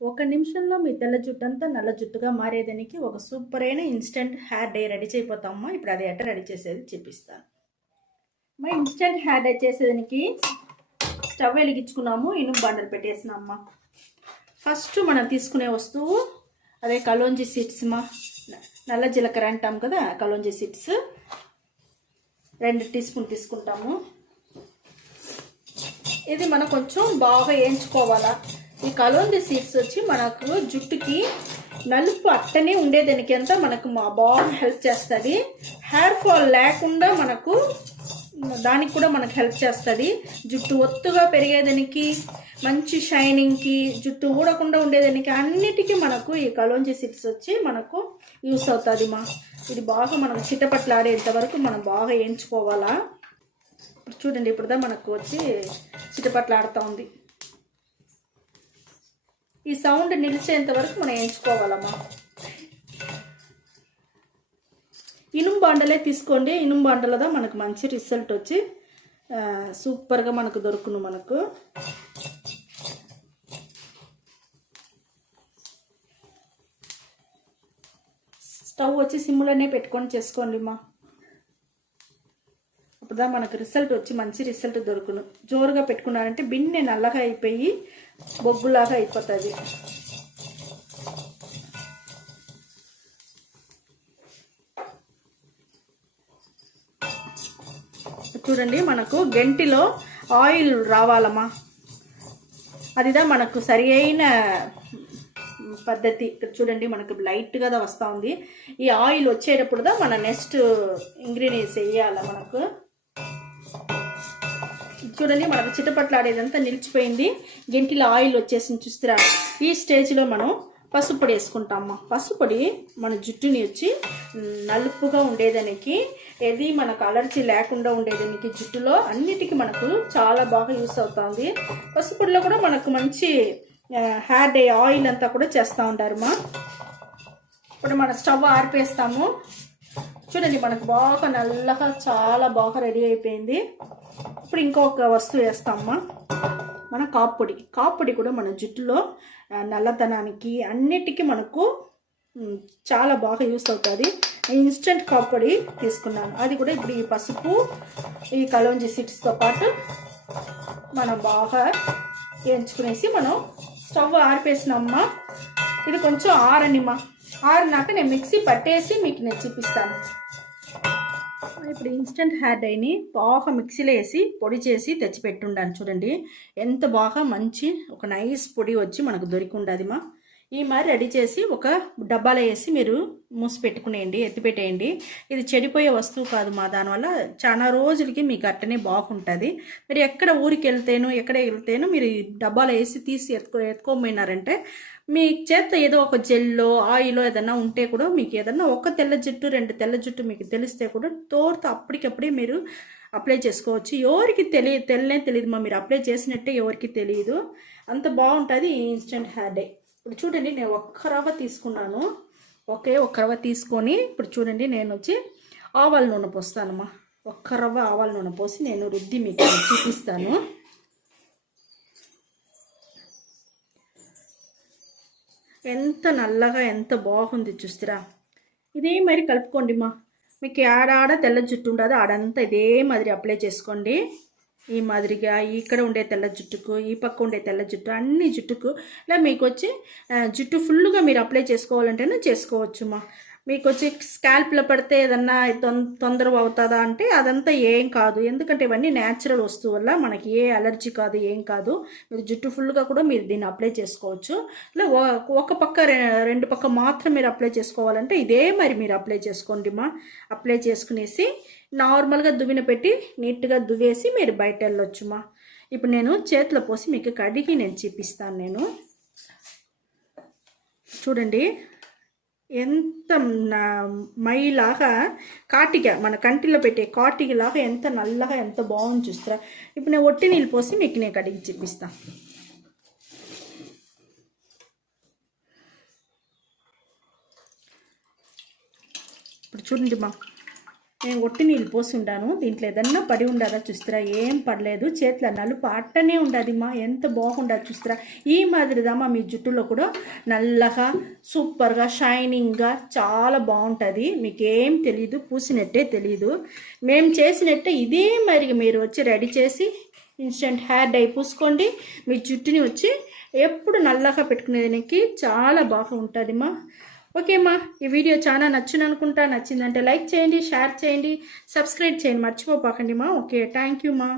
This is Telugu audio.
ఒక నిమిషంలో మీ తెల్ల జుట్టు అంతా నల్ల జుట్టుగా మారేదానికి ఒక సూపర్ అయిన ఇన్స్టెంట్ హెయిర్ డే రెడీ చేయబోతామమ్మా ఇప్పుడు అది ఎట్ట రెడీ చేసేది చూపిస్తాను. మా ఇన్స్టెంట్ హెయిర్ డే చేసేదానికి స్టవ్ వెలిగించుకున్నాము ఇనుము బండలు పెట్టేసినామ్మా ఫస్ట్ మనం తీసుకునే వస్తువు అదే కలోంజి సీడ్స్ మా నల్ల జీలకర్ర అంటాం కదా కలోంజి సీడ్స్. రెండు టీ స్పూన్ తీసుకుంటాము. ఇది మనం కొంచెం బాగా వేయించుకోవాలా? ఈ కలోంది సీడ్స్ వచ్చి మనకు జుట్టుకి నలుపు అట్టనే ఉండేదానికి అంతా మనకు మా బాగా హెల్ప్ చేస్తుంది. హెయిర్ ఫాల్ లేకుండా మనకు దానికి కూడా మనకు హెల్ప్ చేస్తుంది. జుట్టు ఒత్తుగా పెరిగేదానికి మంచి షైనింగ్కి జుట్టు ఊడకుండా ఉండేదానికి అన్నిటికీ మనకు ఈ కలోంజి సీడ్స్ వచ్చి మనకు యూస్ అవుతుంది మా. ఇది బాగా మనం చిట్టపట్లాడేంత వరకు మనం బాగా వేయించుకోవాలా చూడండి ఇప్పుడుదా మనకు వచ్చి చిటపట్లాడుతూ ఉంది ఈ సౌండ్ నిలిచేంత వరకు మనం ఎంచుకోవాలమ్మా. ఇనుము బాండలే తీసుకోండి. ఇనుము బాండలదా మనకు మంచి రిజల్ట్ వచ్చి సూపర్గా మనకు దొరుకును మనకు. స్టవ్ వచ్చి సిమ్లోనే పెట్టుకొని చేసుకోండి మా అప్పుడుదా మనకు రిజల్ట్ వచ్చి మంచి రిజల్ట్ దొరుకును. జోరుగా పెట్టుకున్నారంటే బిన్నె నల్లగా అయిపోయి బొగ్గులాగా అయిపోతుంది చూడండి మనకు గంటిలో ఆయిల్ రావాలమ్మా అదిదా మనకు సరి అయిన పద్ధతి ఇక్కడ చూడండి మనకు లైట్గా వస్తూ ఉంది ఈ ఆయిల్ వచ్చేటప్పుడుదా మన నెక్స్ట్ ఇంగ్రీడియంట్స్ వేయాలి మనకు చూడండి మనకు చిటపట్లాడేదంతా నిలిచిపోయింది. గెంటిలో ఆయిల్ వచ్చేసి చూస్తారా. ఈ స్టేజ్లో మనం పసుపొడి వేసుకుంటామమ్మా. పసుపొడి మన జుట్టుని వచ్చి నలుపుగా ఉండేదానికి ఏది మనకు అలర్జీ లేకుండా ఉండేదానికి జుట్టులో అన్నిటికీ మనకు చాలా బాగా యూస్ అవుతుంది. పసుపొడిలో కూడా మనకు మంచి హెయిర్ డే ఆయిల్ అంతా కూడా చేస్తూ ఉంటారు అమ్మ ఇప్పుడు మన స్టవ్ ఆర్పేస్తాము. చూడండి మనకు బాగా నల్లగా చాలా బాగా రెడీ అయిపోయింది. ఇప్పుడు ఇంకొక వస్తువు వేస్తామమ్మా. మన కాప్పొడి కాపుడి కూడా మన జుట్టులో నల్లతనానికి అన్నిటికీ మనకు చాలా బాగా యూస్ అవుతుంది. ఇన్స్టెంట్ కాప్పొడి తీసుకున్నాను. అది కూడా ఇప్పుడు ఈ పసుపు ఈ కలోంజి సీడ్స్తో పాటు మనం బాగా వేయించుకునేసి మనం స్టవ్ ఆరిపేసినమ్మా ఇది కొంచెం ఆరనిమ్మా. ఆరినాక నేను మిక్సీ పట్టేసి మీకు నేను చూపిస్తాను. ఇప్పుడు ఇన్స్టెంట్ హెయిర్ డైని బాగా మిక్సీలో వేసి పొడి చేసి తెచ్చిపెట్టుండాను చూడండి. ఎంత బాగా మంచి ఒక నైస్ పొడి వచ్చి మనకు దొరికి ఉండదు మా ఈ మరి రెడీ చేసి ఒక డబ్బాలో వేసి మీరు మూసి పెట్టుకునేయండి ఇది చెడిపోయే వస్తువు కాదు మా దానివల్ల. చాలా రోజులకి మీకు అట్టనే బాగుంటుంది. మీరు ఎక్కడ ఊరికి వెళ్తేను ఎక్కడ వెళ్తేనో మీరు ఈ డబ్బాలో వేసి తీసి ఎత్తుకో ఎత్తుకోపోయినారంటే మీ చేత ఏదో ఒక జెల్లో ఆయిల్ ఏదైనా ఉంటే కూడా మీకు ఏదైనా ఒక తెల్ల జుట్టు రెండు తెల్ల జుట్టు మీకు తెలిస్తే కూడా తోరుతో అప్పటికప్పుడే మీరు అప్లై చేసుకోవచ్చు. ఎవరికి తెలియ తెలియనే తెలియదు మా మీరు అప్లై చేసినట్టే ఎవరికి తెలియదు అంత బాగుంటుంది ఈ ఇన్స్టెంట్ హెయిర్ డే. ఇప్పుడు చూడండి నేను ఒక్క రవ్వ తీసుకున్నాను. ఒకే ఒక్క రవ్వ తీసుకొని ఇప్పుడు చూడండి నేను వచ్చి ఆవాల నూనె పోస్తానమ్మా. ఒక్క రవ్వ ఆవాల నూనె పోసి నేను రుద్ది మీకు చూపిస్తాను. ఎంత నల్లగా ఎంత బాగుంది చూస్తారా. ఇదే మరి కలుపుకోండి మా. మీకు ఆడాడ తెల్ల జుట్టు ఉండదు ఆడంతా ఇదే మాదిరి అప్లై చేసుకోండి. ఈ మాదిరిగా ఇక్కడ ఉండే తెల్ల జుట్టుకు ఈ పక్క ఉండే తెల్ల జుట్టు అన్ని జుట్టుకు. ఇలా మీకు వచ్చి జుట్టు ఫుల్గా మీరు అప్లై చేసుకోవాలంటేనే చేసుకోవచ్చు మా మీకు వచ్చి స్కాల్ప్లో పడితే ఏదన్నా తొం తొందర అవుతుందా అంటే అదంతా ఏం కాదు. ఎందుకంటే ఇవన్నీ న్యాచురల్ వస్తువు వల్ల మనకి ఏ అలర్జీ కాదు ఏం కాదు. మీరు జుట్టు ఫుల్గా కూడా మీరు దీన్ని అప్లై చేసుకోవచ్చు. ఇలా ఒక పక్క రెండు పక్క మాత్రం మీరు అప్లై చేసుకోవాలంటే ఇదే మరి మీరు అప్లై చేసుకోండి మా. అప్లై చేసుకునేసి నార్మల్గా దువ్విన పెట్టి నీట్గా దువ్వేసి మీరు బయట వెళ్ళొచ్చుమా ఇప్పుడు నేను చేతిలో పోసి మీకు కడిగి నేను చూపిస్తాను నేను. చూడండి. ఎంత మైలాగా కాటిక మన కంటిలో పెట్టే కాటికలాగా ఎంత నల్లగా ఎంత బాగుంది చూస్తారా? ఇప్పుడు నేను ఒట్టి నీళ్ళు పోసి మీకు నేను కడిగి చూపిస్తాను ఇప్పుడు చూడండి మా నేను ఒట్టి నీళ్ళు పోసి ఉండాను దీంట్లో ఏదన్నా పడి ఉండదా చూస్తారా? ఏం పడలేదు. చేతిలో నలుపు అట్టనే ఉండదు మా. ఎంత బాగుండదు చూస్తారా? ఈ మాదిరిదామా మీ జుట్టులో కూడా నల్లగా సూపర్గా షైనింగ్గా చాలా బాగుంటుంది. మీకు ఏం తెలియదు పూసినట్టే తెలియదు మేము చేసినట్టే ఇదే మరి మీరు వచ్చి రెడీ చేసి ఇన్స్టెంట్ హెయిర్ డై పూసుకోండి. మీ జుట్టుని వచ్చి ఎప్పుడు నల్లగా పెట్టుకునేదానికి చాలా బాగా ఉంటుంది ఓకేమ్మా ఓకే ఈ వీడియో చాలా నచ్చింది అనుకుంటా. నచ్చిందంటే లైక్ చేయండి షేర్ చేయండి సబ్స్క్రైబ్ చేయండి. మర్చిపోపాకండి మా ఓకే థ్యాంక్ యూ మా